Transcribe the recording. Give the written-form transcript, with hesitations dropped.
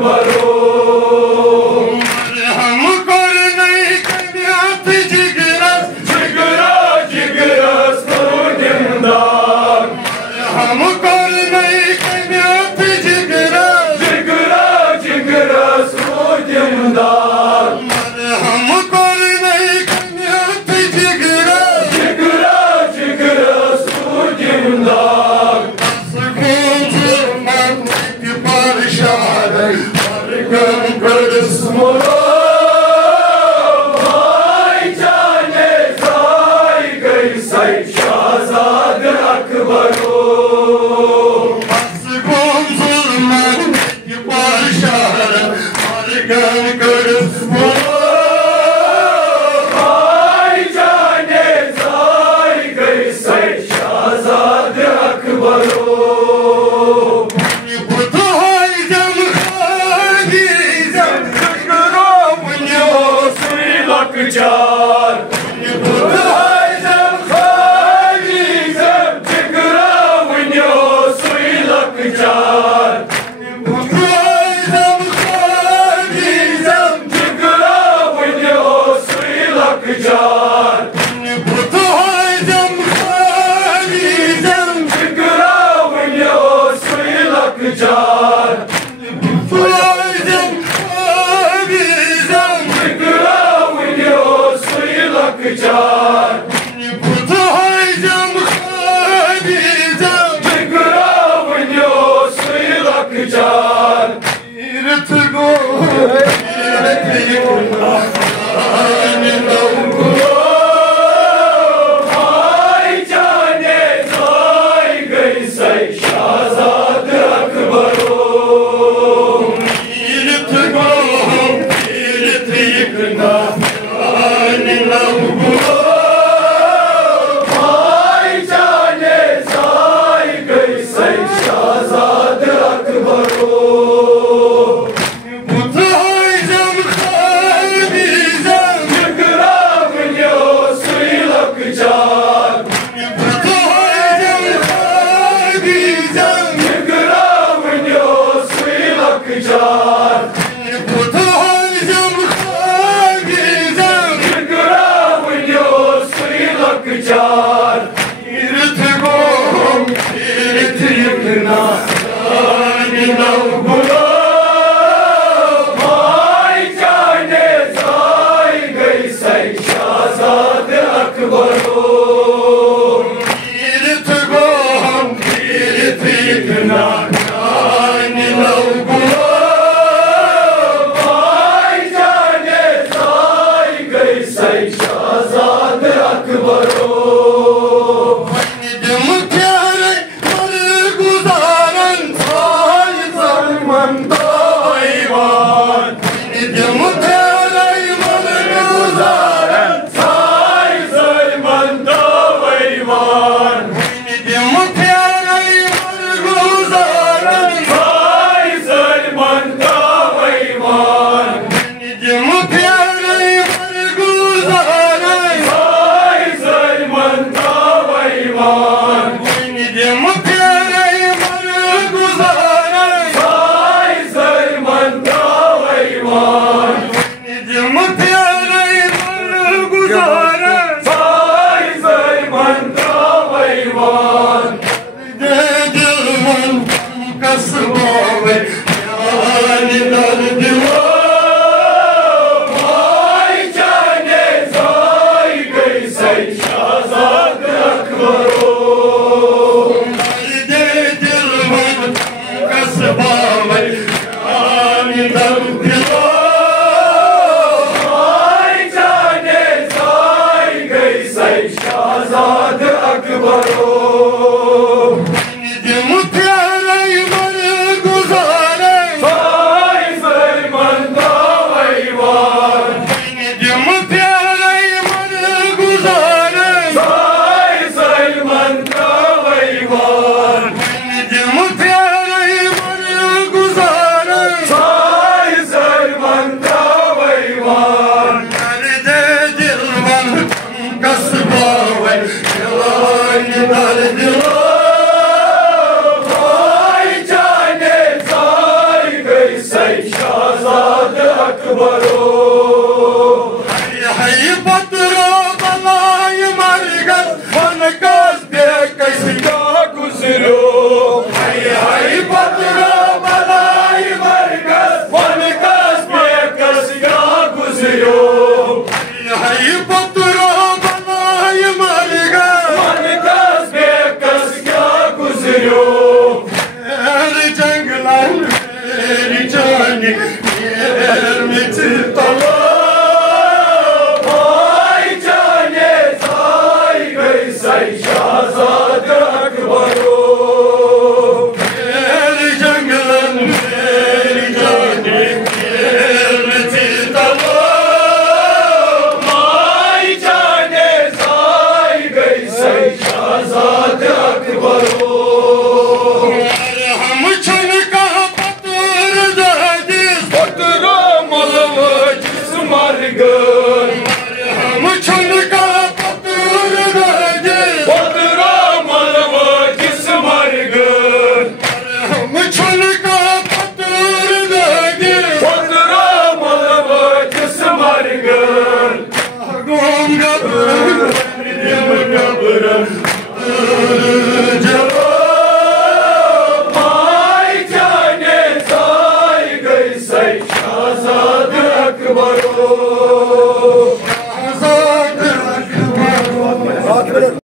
अकबरो हम कर नहीं कन्यात जिगरस जिगरा जिगरस करो निमदार हम कर नहीं कन्यात जिगरस जिगरा जिगरस करो निमदार हम कर नहीं कन्यात जिगरस जिगरा जिगरस करो निमदार भाई जाने जाई गई सई शहजाद अकबरो भाई जाने जाई गई सई शहजाद अकबरो चार भाई जब खाली जब जिगरा वन्यो सुई लक चार भाई जब खाली जब जिगरा वन्यो सुई लक चार भाई जब खाली जब जिगरा वन्यो सुई लक चार चार भाई जब खाली जब जिगरा वन्यो सुई लक चार तीर्थ गो भाई जाने जाई गई सई शहजाद अकबरो तीर्थ गो तीर्थ इकना भाई जाने जाई गई सई शहजाद अकबरो जिगरा वन्यो सुई लक चार जिगरा वन्यो सुई लक चार जिगरा वन्यो सुई लक चार तीर्थ गो तीर्थ इकना भाई जाने जाई गई सई शहजाद अकबरो तीर्थ गो तीर्थ इकना भाई जाने जाई गई सई शहजाद अकबरो कसबों में जान दर्द